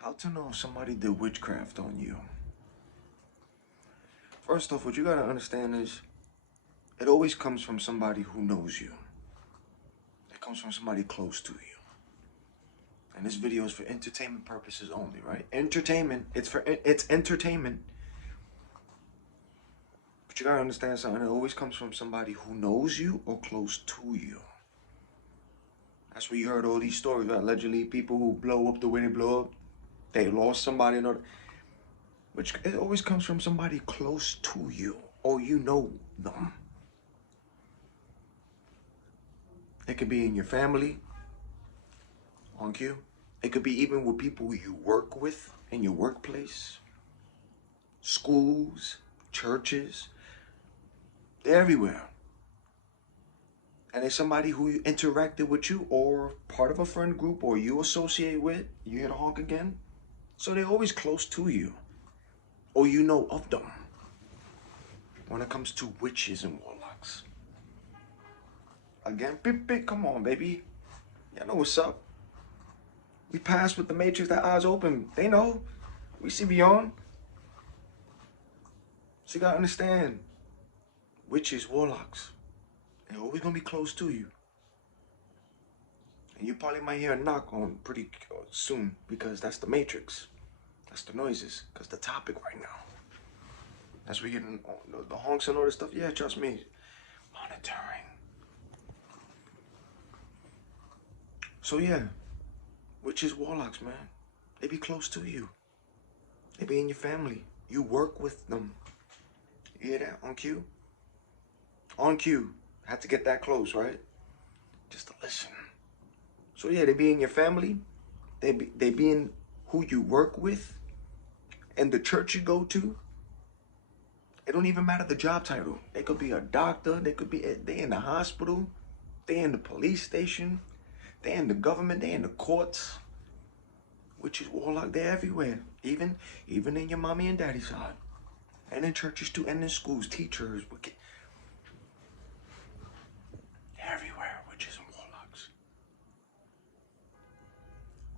How to know if somebody did witchcraft on you? First off, what you gotta understand is it always comes from somebody who knows you. It comes from somebody close to you. And this video is for entertainment purposes only, right? Entertainment. It's entertainment. But you gotta understand something. It always comes from somebody who knows you or close to you. That's where you heard all these stories, right? Allegedly, people who blow up the way they blow up, they lost somebody, which it always comes from somebody close to you, or you know them. It could be in your family, on cue. It could be even with people you work with in your workplace, schools, churches. They're everywhere. And it's somebody who interacted with you or part of a friend group or you associate with. You hear the honk again? So they're always close to you, or you know of them. When it comes to witches and warlocks. Again, come on, baby. Y'all know what's up. We pass with the matrix, that eyes open. They know. We see beyond. So you gotta understand, witches, warlocks, they're always gonna be close to you. And you probably might hear a knock on pretty soon, because that's the matrix. That's the noises, because the topic right now. That's where you're getting the honks and all this stuff. Yeah, trust me. Monitoring. So yeah, witches, warlocks, man. They be close to you. They be in your family. You work with them. You hear that? On cue? On cue. Had to get that close, right? Just to listen. So yeah, they be in your family. They be in who you work with. And the church you go to. It don't even matter the job title. They could be a doctor. They in the hospital. They in the police station. They in the government. They in the courts. Witches, warlock, they're everywhere. Even in your mommy and daddy's side. And in churches too. And in schools, teachers. Everywhere, witches and warlocks.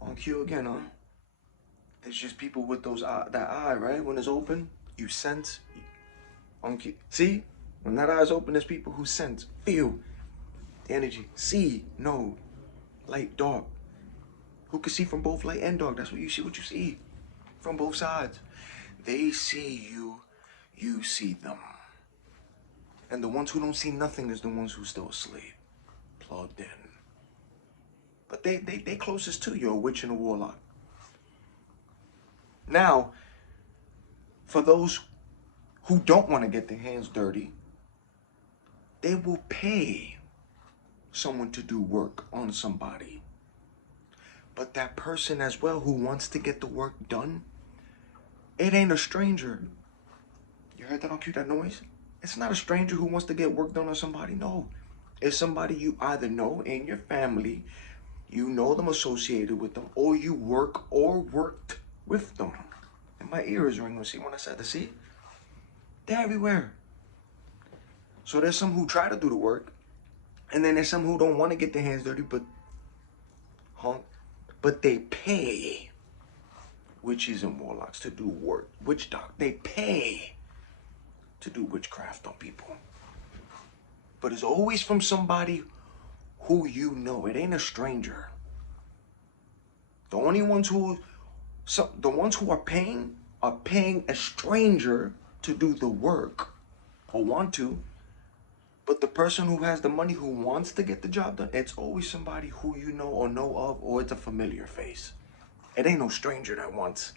On cue again, huh? It's just people with that eye, right? When it's open, you sense. On cue. See? When that eye's open, there's people who sense, feel the energy. See, know, light, dark. Who can see from both light and dark? That's what you see from both sides. They see you, you see them. And the ones who don't see nothing is the ones who still asleep, plugged in. But they closest to you, a witch and a warlock. Now, for those who don't want to get their hands dirty, they will pay someone to do work on somebody. But that person as well who wants to get the work done, it ain't a stranger. You heard that on cue, that noise? It's not a stranger who wants to get work done on somebody, no. It's somebody you either know in your family, you know them associated with them, or you work or worked with them. And my ear is ringing, see when I said the see? They're everywhere. So there's some who try to do the work, and then there's some who don't want to get their hands dirty, but they pay witches and warlocks to do work. Witch doc, they pay to do witchcraft on people. But it's always from somebody who you know. It ain't a stranger. The ones who are paying a stranger to do the work, or want to. But the person who has the money, who wants to get the job done, it's always somebody who you know or know of, or it's a familiar face. It ain't no stranger that wants.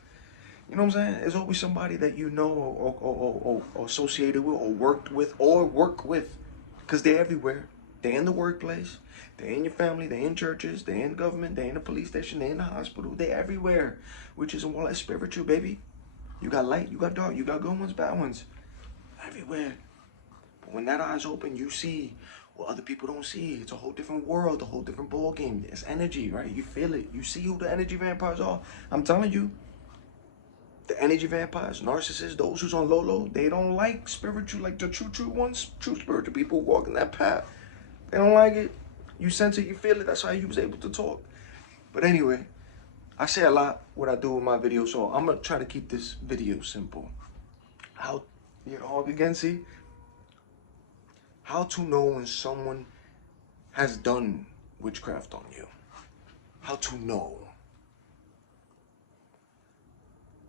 You know what I'm saying? It's always somebody that you know or associated with or worked with or work with. Because they're everywhere. They're in the workplace. They're in your family. They're in churches. They're in government. They're in the police station. They're in the hospital. They're everywhere. Which is more like spiritual, baby. You got light. You got dark. You got good ones, bad ones. Everywhere. But when that eye's open, you see what other people don't see. It's a whole different world, a whole different ball game. It's energy, right? You feel it. You see who the energy vampires are. I'm telling you, the energy vampires, narcissists, those who's on low, they don't like spiritual, like the true ones, true spiritual people walking that path. They don't like it. You sense it, you feel it. That's how you was able to talk. But anyway, I say a lot what I do with my videos, so I'm gonna try to keep this video simple. How, again, see? How to know when someone has done witchcraft on you. How to know.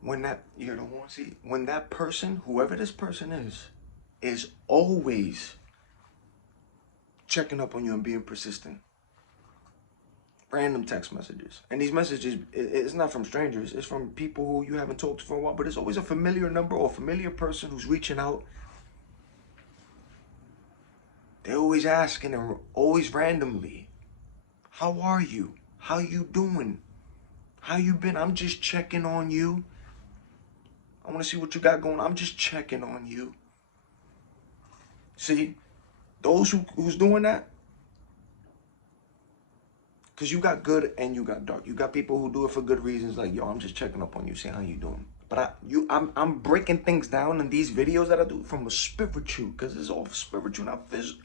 When that, see? When that person, whoever this person is always checking up on you and being persistent. Random text messages. And these messages, it's not from strangers. It's from people who you haven't talked to for a while. But it's always a familiar number or a familiar person who's reaching out. They're always asking and always randomly, how are you? How you doing? How you been? I'm just checking on you. I want to see what you got going on. I'm just checking on you. See, those who's doing that, because you got good and you got dark. You got people who do it for good reasons, like, yo, I'm just checking up on you, see how you doing. But I'm breaking things down in these videos that I do from a spiritual, because it's all spiritual, not physical.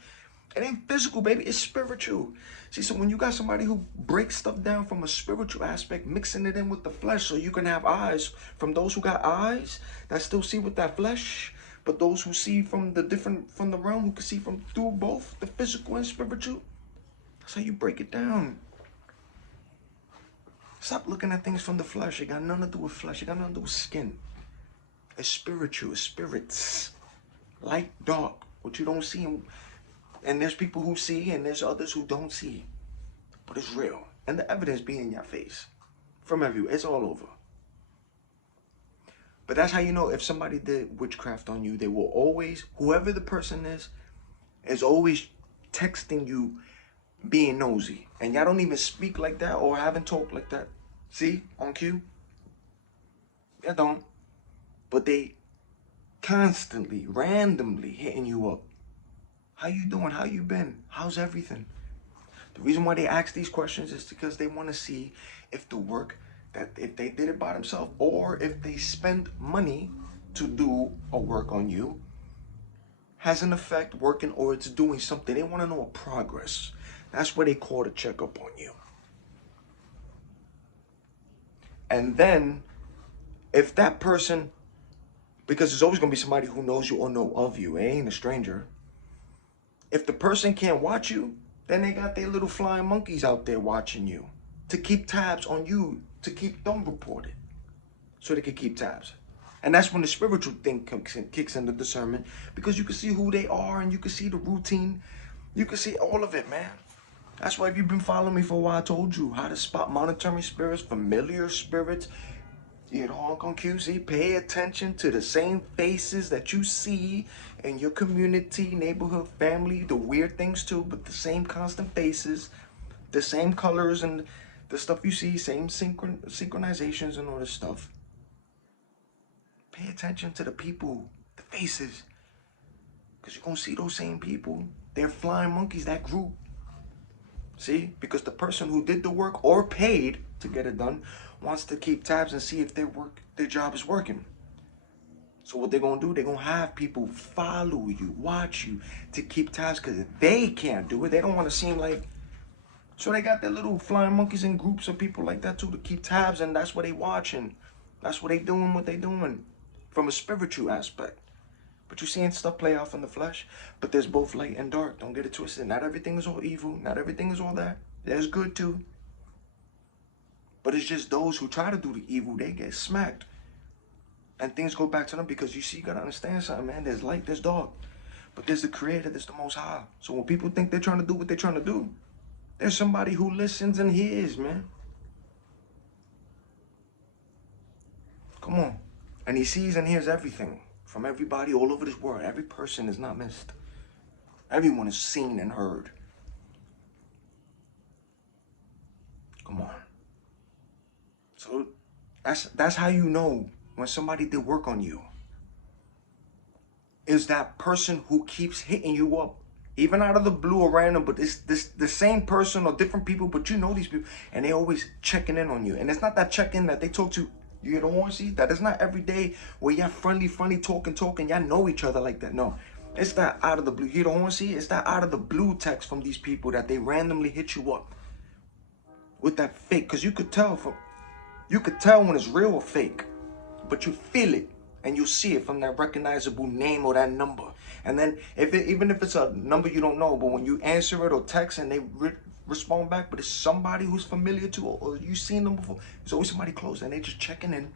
It ain't physical, baby, it's spiritual. See, so when you got somebody who breaks stuff down from a spiritual aspect, mixing it in with the flesh, so you can have eyes from those who got eyes that still see with that flesh, but those who see from the realm, who can see from through both the physical and spiritual. That's how you break it down. Stop looking at things from the flesh. It got nothing to do with flesh. It got nothing to do with skin. It's spiritual. It's spirits. Light, dark. What you don't see. And there's people who see and there's others who don't see. But it's real. And the evidence be in your face. From everywhere. It's all over. But that's how you know if somebody did witchcraft on you. They will always, whoever the person is always texting you being nosy. And y'all don't even speak like that or haven't talked like that. See, on cue? Y'all don't. But they constantly, randomly hitting you up. How you doing? How you been? How's everything? The reason why they ask these questions is because they want to see if the work, that if they did it by themselves or if they spend money to do a work on you, has an effect working or it's doing something. They want to know a progress. That's what they call the checkup on you. And then, if that person, because there's always going to be somebody who knows you or know of you, it ain't a stranger. If the person can't watch you, then they got their little flying monkeys out there watching you to keep tabs on you, to keep them reported, so they can keep tabs. And that's when the spiritual thing kicks in the discernment, because you can see who they are and you can see the routine. You can see all of it, man. That's why if you've been following me for a while, I told you how to spot monitoring spirits, familiar spirits. Hong Kong QC, pay attention to the same faces that you see in your community, neighborhood, family, the weird things too, but the same constant faces, the same colors and the stuff you see, same synchronizations and all this stuff. Pay attention to the people, the faces, because you're going to see those same people. They're flying monkeys, that group. See, because the person who did the work or paid to get it done wants to keep tabs and see if their job is working. So what they're going to do, they're going to have people follow you, watch you, to keep tabs, because they can't do it. They don't want to seem like, so they got their little flying monkeys in groups of people like that too, to keep tabs, and that's what they watching. That's what they doing, from a spiritual aspect. But you're seeing stuff play out from the flesh. But there's both light and dark. Don't get it twisted. Not everything is all evil. Not everything is all that. There's good too. But it's just those who try to do the evil, they get smacked. And things go back to them, because you see, you got to understand something, man. There's light, there's dark. But there's the Creator, there's the Most High. So when people think they're trying to do what they're trying to do, there's somebody who listens and hears, man. Come on. And he sees and hears everything. From everybody all over this world. Every person is not missed. Everyone is seen and heard. Come on. So that's how you know when somebody did work on you. Is that person who keeps hitting you up, even out of the blue or random, but it's the same person or different people, but you know these people, and they always checking in on you. And it's not that check-in that they talk to. You don't want to see that. It's not every day where y'all friendly, talking, y'all know each other like that. No, it's that out of the blue. You don't want to see. It's that out of the blue text from these people that they randomly hit you up with that fake. Because you could tell from, You could tell when it's real or fake, but you feel it and you see it from that recognizable name or that number. And then even if it's a number you don't know, but when you answer it or text and they respond back, but it's somebody who's familiar to, or you've seen them before, there's always somebody close and they just checking in.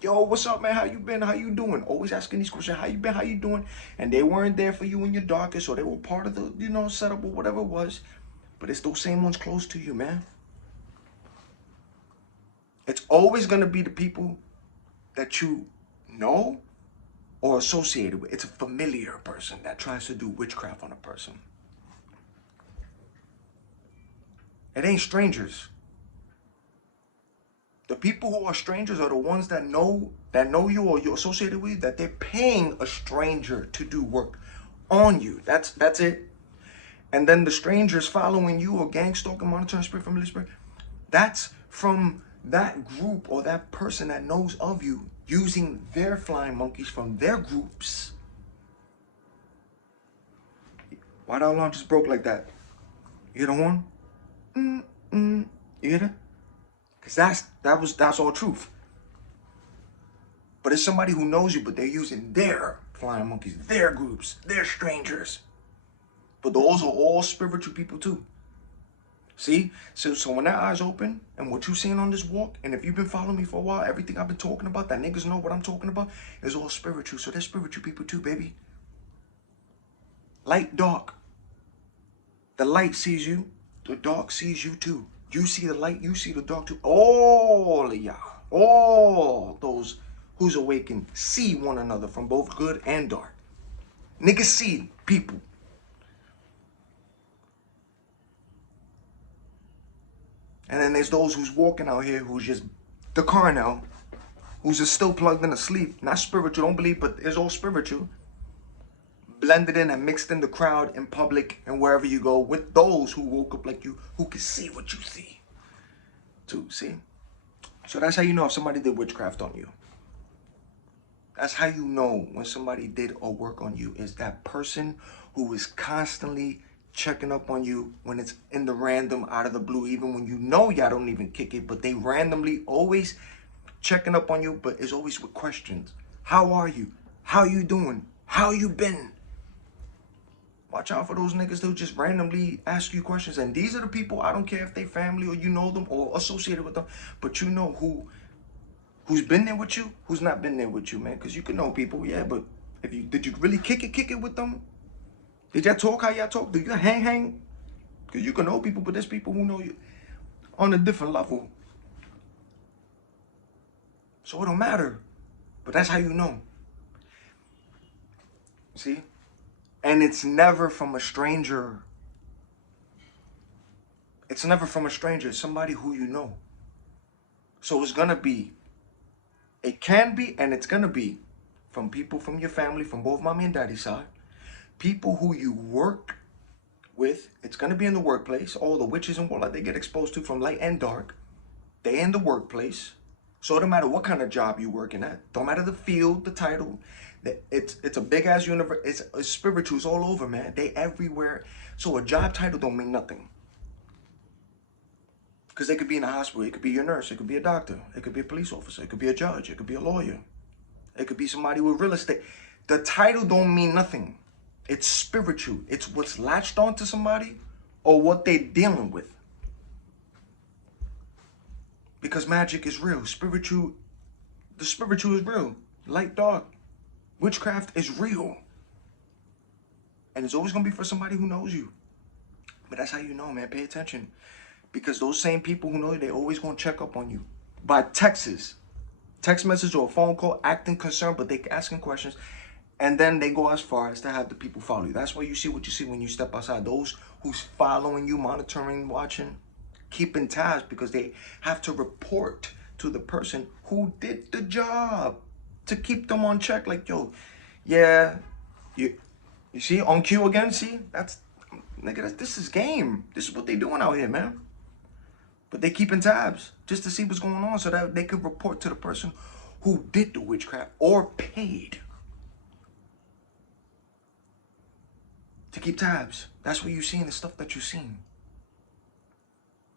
Yo, what's up, man? How you been? How you doing? Always asking these questions. How you been? How you doing? And they weren't there for you in your darkest, or they were part of the, setup or whatever it was. But it's those same ones close to you, man. It's always going to be the people that you know or associated with. It's a familiar person that tries to do witchcraft on a person. It ain't strangers. The people who are strangers are the ones that know you or you're associated with, that they're paying a stranger to do work on you. That's it. And then the strangers following you or gang stalking, monitoring spirit, familiar spirit, that's from that group or that person that knows of you using their flying monkeys from their groups. Why the alarm just broke like that? You hear the horn? You hear that? Because that's all truth. But it's somebody who knows you, but they're using their flying monkeys, their groups, their strangers. But those are all spiritual people too. See? So when that eye's open and what you've seen on this walk, and if you've been following me for a while, everything I've been talking about, that niggas know what I'm talking about, is all spiritual. So they're spiritual people too, baby. Light, dark. The light sees you. The dark sees you too. You see the light, you see the dark too. All of y'all, all those who's awakened, see one another from both good and dark. Niggas see people. And then there's those who's walking out here who's just the carnal, who's just still plugged in asleep. Not spiritual, don't believe, but it's all spiritual. Blended in and mixed in the crowd in public and wherever you go with those who woke up like you, who can see what you see too, see? So that's how you know if somebody did witchcraft on you. That's how you know when somebody did a work on you, is that person who is constantly checking up on you when it's in the random, out of the blue, even when you know y'all don't even kick it, but they randomly always checking up on you, but it's always with questions. How are you? How you doing? How you been? Watch out for those niggas who just randomly ask you questions. And these are the people, I don't care if they family or you know them or associated with them, but you know who's been there with you, who's not been there with you, man. Because you can know people, yeah, but did you really kick it with them? Did y'all talk how y'all talk? Do you hang? Because you can know people, but there's people who know you on a different level. So it don't matter. But that's how you know. See? And it's never from a stranger. It's never from a stranger. It's somebody who you know. So it's going to be, it can be, and it's going to be from people from your family, from both mommy and daddy's side. People who you work with. It's going to be in the workplace. All the witches and warlocks they get exposed to from light and dark. They in the workplace. So it don't matter what kind of job you working at. Don't matter the field, the title. It's a big ass universe. It's spirituals all over, man. They everywhere. So a job title don't mean nothing. Because they could be in a hospital. It could be your nurse. It could be a doctor. It could be a police officer. It could be a judge. It could be a lawyer. It could be somebody with real estate. The title don't mean nothing. It's spiritual. It's what's latched onto somebody or what they're dealing with. Because magic is real. Spiritual, the spiritual is real. Light, dark. Witchcraft is real. And it's always going to be for somebody who knows you. But that's how you know, man. Pay attention. Because those same people who know you, they always going to check up on you. By text message or a phone call, acting concerned, but they asking questions. And then they go as far as to have the people follow you. That's why you see what you see when you step outside. Those who's following you, monitoring, watching, keeping tabs, because they have to report to the person who did the job to keep them on check. Like, yo, yeah, you see, on cue again, see? This is game. This is what they doing out here, man. But they keeping tabs just to see what's going on so that they could report to the person who did the witchcraft or paid to keep tabs. That's what you seeing, the stuff that you seen.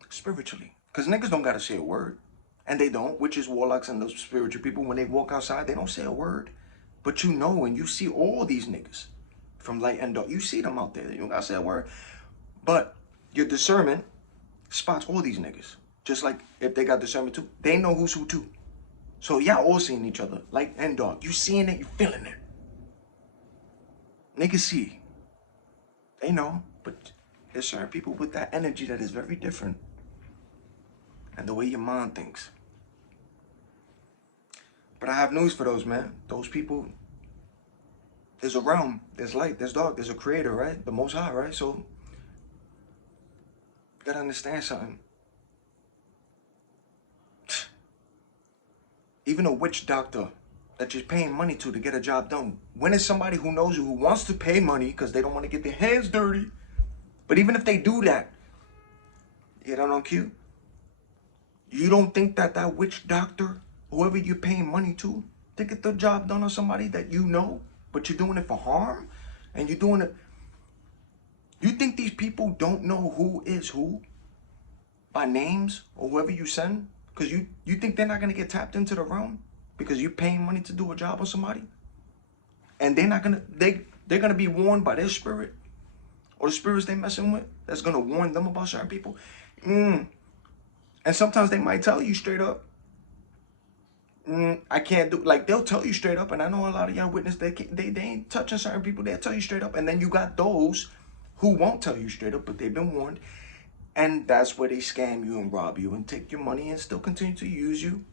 Spiritually. Because niggas don't got to say a word. And they don't, witches, warlocks, and those spiritual people, when they walk outside, they don't say a word. But you know, and you see all these niggas from light and dark. You see them out there. You don't gotta say a word. But your discernment spots all these niggas. Just like if they got discernment too, they know who's who too. So y'all all seeing each other, light and dark. You seeing it, you feeling it. Niggas see. They know, but there's certain people with that energy that is very different. And the way your mind thinks. But I have news for those, man. Those people, there's a realm, there's light, there's dark, there's a creator, right? The Most High, right? So, you gotta understand something. Even a witch doctor that you're paying money to get a job done, when it's somebody who knows you, who wants to pay money because they don't want to get their hands dirty. But even if they do that, you know, on cue, you don't think that that witch doctor, whoever you're paying money to get the job done on somebody that you know, but you're doing it for harm, and you're doing it, you think these people don't know who is who by names or whoever you send? Because you think they're not going to get tapped into the realm because you're paying money to do a job on somebody? And they're not going to, they're going to be warned by their spirit or the spirits they're messing with that's going to warn them about certain people. And sometimes they might tell you straight up, I can't do, like they'll tell you straight up. And I know a lot of y'all witness, they ain't touching certain people. They'll tell you straight up. And then you got those who won't tell you straight up, but they've been warned. And that's where they scam you and rob you and take your money and still continue to use you.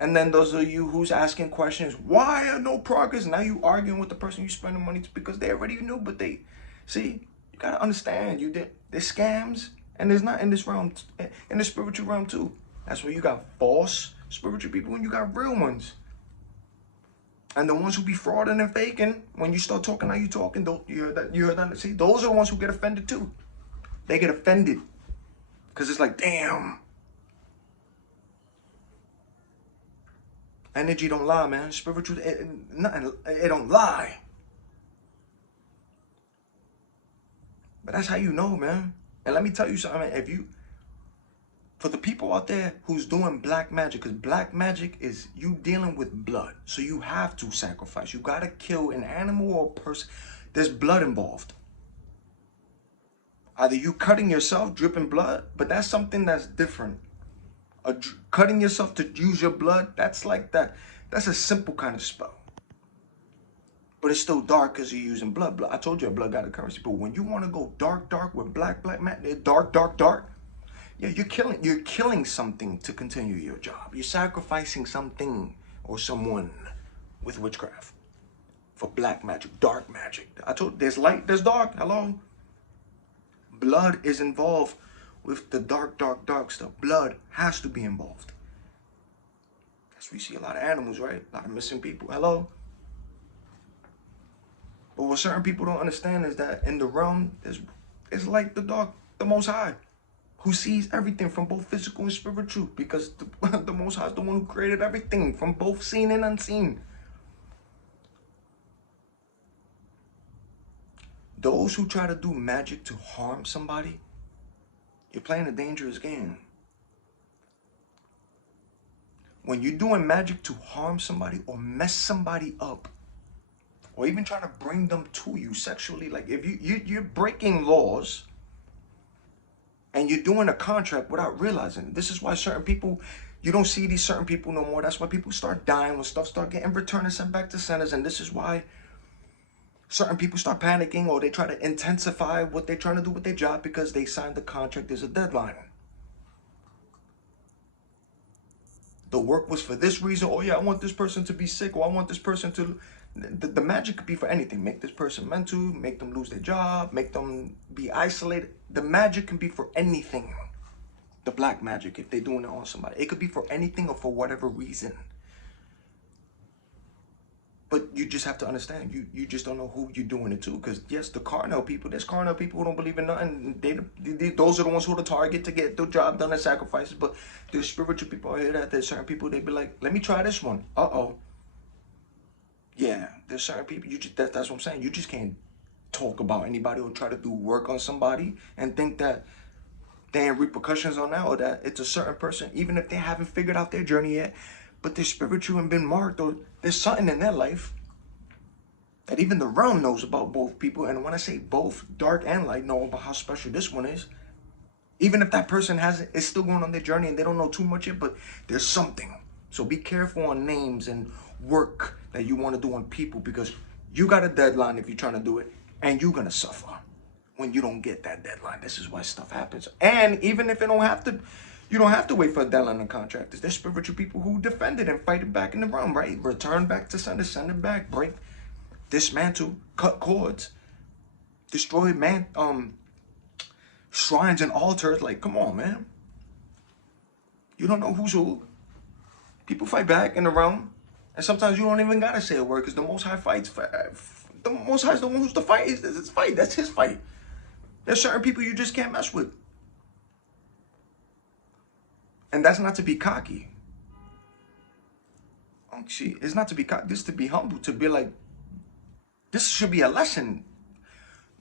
And then those of you who's asking questions, why are no progress? Now you arguing with the person you spending money to because they already knew, but they, see, you gotta understand, there's scams, and there's not in this realm, in the spiritual realm too. That's where you got false spiritual people and you got real ones. And the ones who be frauding and faking, when you start talking how you talking, you heard that, see, those are the ones who get offended too. They get offended. Because it's like, damn. Energy don't lie, man. Spiritual, it don't lie. But that's how you know, man. And let me tell you something, man. For the people out there who's doing black magic, because black magic is you dealing with blood. So you have to sacrifice. You got to kill an animal or a person. There's blood involved. Either you cutting yourself, dripping blood, but that's something that's different. Cutting yourself to use your blood, that's like that. That's a simple kind of spell. But it's still dark because you're using blood. I told you blood got a currency. But when you want to go dark with black magic, dark, yeah, you're killing something to continue your job. You're sacrificing something or someone with witchcraft for black magic, dark magic. I told you, there's light, there's dark. Hello? Blood is involved with the dark stuff. Blood has to be involved. That's why we see a lot of animals, right? A lot of missing people. Hello? But what certain people don't understand is that in the realm, it's like the dark, the Most High, who sees everything from both physical and spiritual, because the Most High is the one who created everything from both seen and unseen. Those who try to do magic to harm somebody, you're playing a dangerous game. When you're doing magic to harm somebody or mess somebody up, or even trying to bring them to you sexually, like if you're breaking laws and you're doing a contract without realizing it. This is why certain people, you don't see these certain people no more. That's why people start dying when stuff start getting returned and sent back to centers. And this is why certain people start panicking, or they try to intensify what they're trying to do with their job because they signed the contract. There's a deadline. The work was for this reason. Oh yeah, I want this person to be sick, or I want this person to... The magic could be for anything. Make this person mental, make them lose their job, make them be isolated. The magic can be for anything. The black magic, if they're doing it on somebody. It could be for anything or for whatever reason. But you just have to understand, you just don't know who you're doing it to. Because yes, the carnal people, there's carnal people who don't believe in nothing. Those are the ones who are the target to get the job done and sacrifices. But there's spiritual people out here that there's certain people, they be like, let me try this one. Uh-oh. Yeah, there's certain people, that's what I'm saying. You just can't talk about anybody or try to do work on somebody and think that there ain't repercussions on that, or that it's a certain person, even if they haven't figured out their journey yet, but they're spiritual and been marked, or there's something in their life that even the realm knows about both people. And when I say both, dark and light, know about how special this one is. Even if that person is still going on their journey and they don't know too much yet, but there's something. So be careful on names and work that you want to do on people, because you got a deadline if you're trying to do it, and you're going to suffer when you don't get that deadline. This is why stuff happens. And even if you don't have to wait for a deadline on contractors. There's spiritual people who defend it and fight it back in the realm, right? Return back to sender, send it back, break, dismantle, cut cords, destroy shrines and altars. Like, come on, man. You don't know who's who. People fight back in the realm, and sometimes you don't even gotta say a word, because the Most High fights. The Most High is the one who's the fight. It's his fight. That's his fight. There's certain people you just can't mess with, and that's not to be cocky. It's not to be cocky. This is to be humble. To be like, this should be a lesson.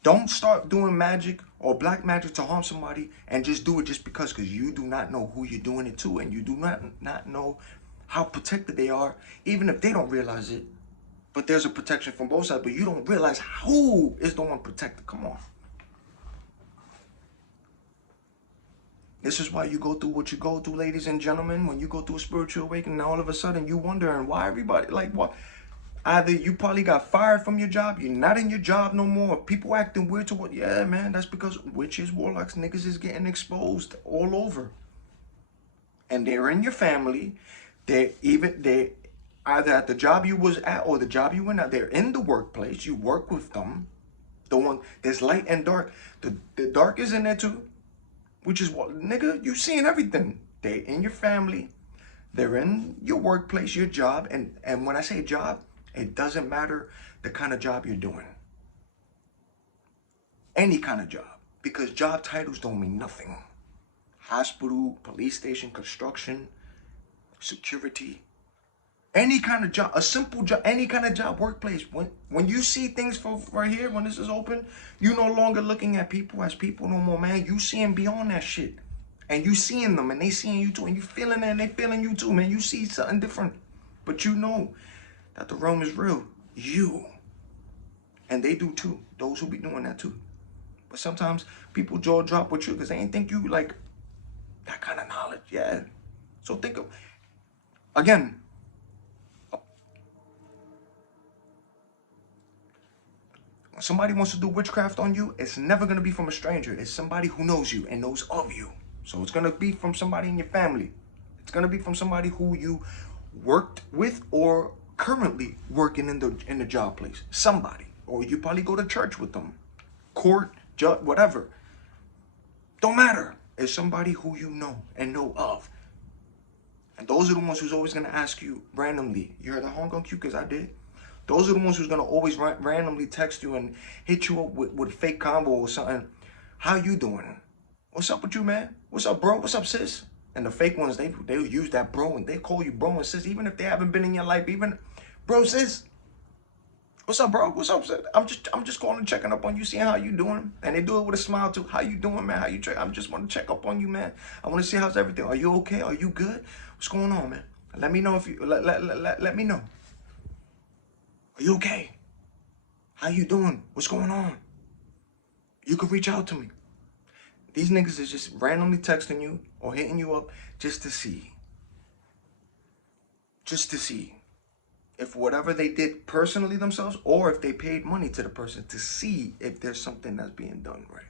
Don't start doing magic or black magic to harm somebody and just do it just because you do not know who you're doing it to, and you do not know how protected they are, even if they don't realize it. But there's a protection from both sides, but you don't realize who is the one protected. Come on. This is why you go through what you go through, ladies and gentlemen. When you go through a spiritual awakening, all of a sudden you wondering why everybody, like, what? Either you probably got fired from your job, you're not in your job no more, people acting weird toward, yeah, man, that's because witches, warlocks, niggas is getting exposed all over. And they're in your family. They either at the job you was at or the job you went at. They're in the workplace. You work with them. There's light and dark. The dark is in there too, which is what, nigga, you seeing everything. They're in your family. They're in your workplace, your job. And when I say job, it doesn't matter the kind of job you're doing. Any kind of job. Because job titles don't mean nothing. Hospital, police station, construction, security. Any kind of job, a simple job, any kind of job, workplace. When you see things for right here, when this is open, you no longer looking at people as people no more, man. You seeing beyond that shit. And you seeing them and they seeing you too. And you feeling it and they feeling you too, man. You see something different. But you know that the realm is real. You. And they do too. Those who be doing that too. But sometimes people jaw drop with you because they ain't think you like that kind of knowledge. Yeah. So think of, again, when somebody wants to do witchcraft on you, it's never going to be from a stranger. It's somebody who knows you and knows of you. So it's going to be from somebody in your family. It's going to be from somebody who you worked with or currently working in the job place. Somebody. Or you probably go to church with them. Court, judge, whatever. Don't matter. It's somebody who you know and know of. And those are the ones who's always going to ask you randomly. You heard the Hong Kong Q? Because I did. Those are the ones who's going to always randomly text you and hit you up with a fake combo or something. How you doing? What's up with you, man? What's up, bro? What's up, sis? And the fake ones, they'll use that bro and they call you bro and sis, even if they haven't been in your life. Even, bro, sis. What's up, bro? What's up, sis? I'm just calling and checking up on you, seeing how you doing. And they do it with a smile too. How you doing, man? How you I just want to check up on you, man. I want to see how's everything. Are you okay? Are you good? What's going on, man? Let me know if you let me know. Are you okay? How you doing? What's going on? You can reach out to me. These niggas is just randomly texting you or hitting you up just to see. Just to see if whatever they did personally themselves or if they paid money to the person to see if there's something that's being done right.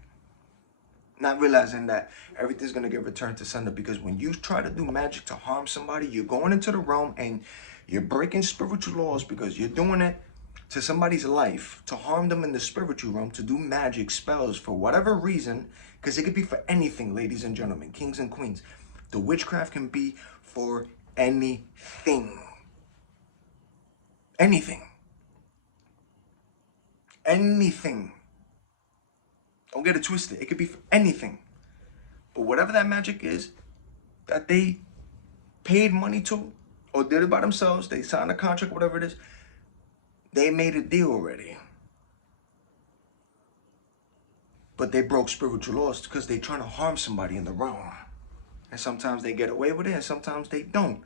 Not realizing that everything's going to get returned to sender, because when you try to do magic to harm somebody, you're going into the realm and you're breaking spiritual laws because you're doing it to somebody's life, to harm them in the spiritual realm, to do magic, spells, for whatever reason, because it could be for anything, ladies and gentlemen, kings and queens. The witchcraft can be for anything. Anything. Anything. Don't get it twisted. It could be for anything. But whatever that magic is that they paid money to or did it by themselves, they signed a contract, whatever it is, they made a deal already. but they broke spiritual laws because they're trying to harm somebody in the realm. And sometimes they get away with it, and sometimes they don't.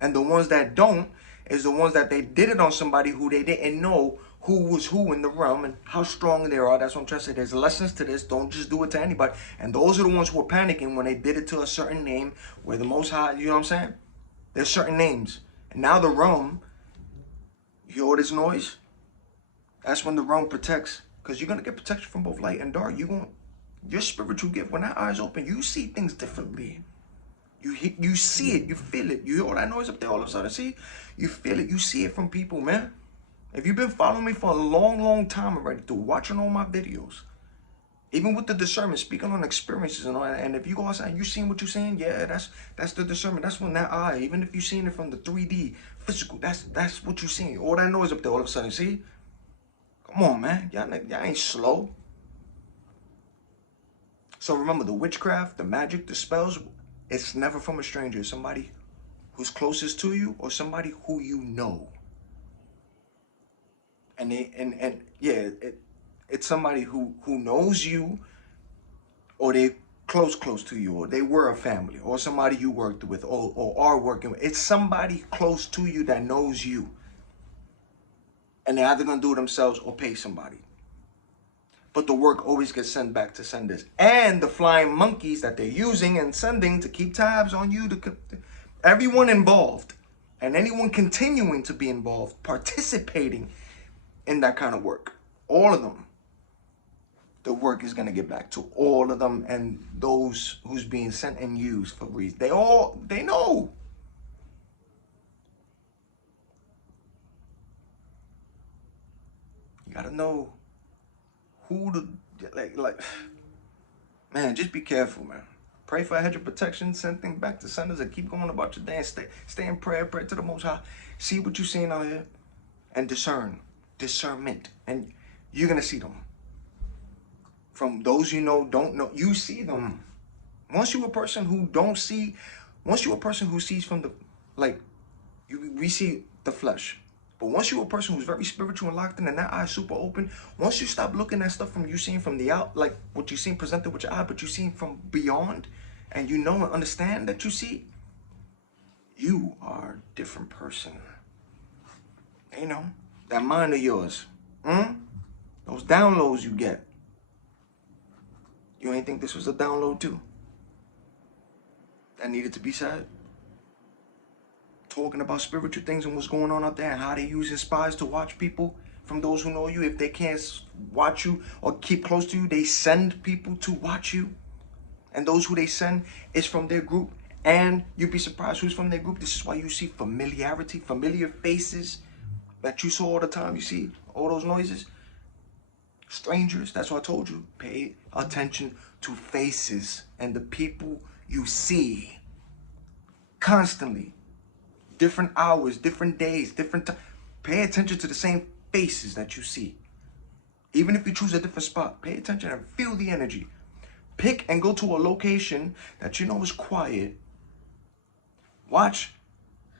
And the ones that don't is the ones that they did it on somebody who they didn't know who was who in the realm and how strong they are. That's what I'm trying to say. There's lessons to this. Don't just do it to anybody. And those are the ones who are panicking when they did it to a certain name where the Most High, you know what I'm saying? There's certain names. And now the realm, you hear all this noise? That's when the realm protects. Because you're going to get protection from both light and dark. Your spiritual gift, when that eye's open, you see things differently. You see it, you feel it. You hear all that noise up there all of a sudden, see? You feel it, you see it from people, man. If you've been following me for a long, long time already, through watching all my videos, even with the discernment, speaking on experiences and all that, and if you go outside and you seeing what you're saying, yeah, that's the discernment. That's when that eye, even if you're seeing it from the 3D, physical, that's what you're seeing. All that noise up there all of a sudden, see? Come on, man. Y'all ain't slow. So remember, the witchcraft, the magic, the spells, it's never from a stranger. It's somebody who's closest to you or somebody who you know. And it's somebody who knows you, or they close to you, or they were a family, or somebody you worked with, or are working with. It's somebody close to you that knows you. And they're either going to do it themselves or pay somebody. But the work always gets sent back to senders. And the flying monkeys that they're using and sending to keep tabs on you, everyone involved, and anyone continuing to be involved, participating in that kind of work, all of them, the work is going to get back to all of them and those who's being sent and used for reasons. They know. You got to know who to, like, man, just be careful, man. Pray for a hedge of protection, send things back to senders, and keep going about your day. Stay in prayer, pray to the Most High. See what you're seeing out here, and discernment, and you're gonna see them. From those you know, don't know, you see them. Once you're a person who don't see, once you're a person who sees from the, we see the flesh. But once you're a person who's very spiritual and locked in and that eye super open, once you stop looking at stuff from you seeing from the out, like what you seen presented with your eye, but you seen from beyond, and you know and understand that you see, you are a different person. You know, that mind of yours, those downloads you get. You ain't think this was a download too? That needed to be said? Talking about spiritual things and what's going on out there and how they using spies to watch people from those who know you. If they can't watch you or keep close to you, they send people to watch you. And those who they send is from their group. And you'd be surprised who's from their group. This is why you see familiarity, familiar faces that you saw all the time. You see all those noises. Strangers, that's what I told you. Pay attention to faces and the people you see constantly. Different hours, different days, different time. Pay attention to the same faces that you see. Even if you choose a different spot, pay attention and feel the energy. Pick and go to a location that you know is quiet. Watch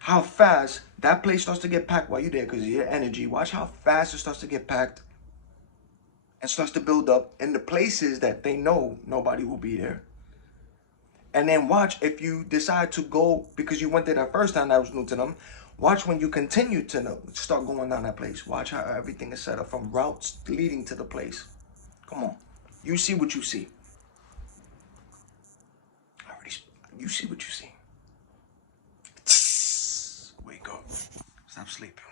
how fast that place starts to get packed while you're there because of your energy. Watch how fast it starts to get packed and starts to build up in the places that they know nobody will be there. And then watch if you decide to go because you went there that first time that was new to them. Watch when you continue to start going down that place. Watch how everything is set up from routes leading to the place. Come on. You see what you see. You see what you see. Wake up. Stop sleeping.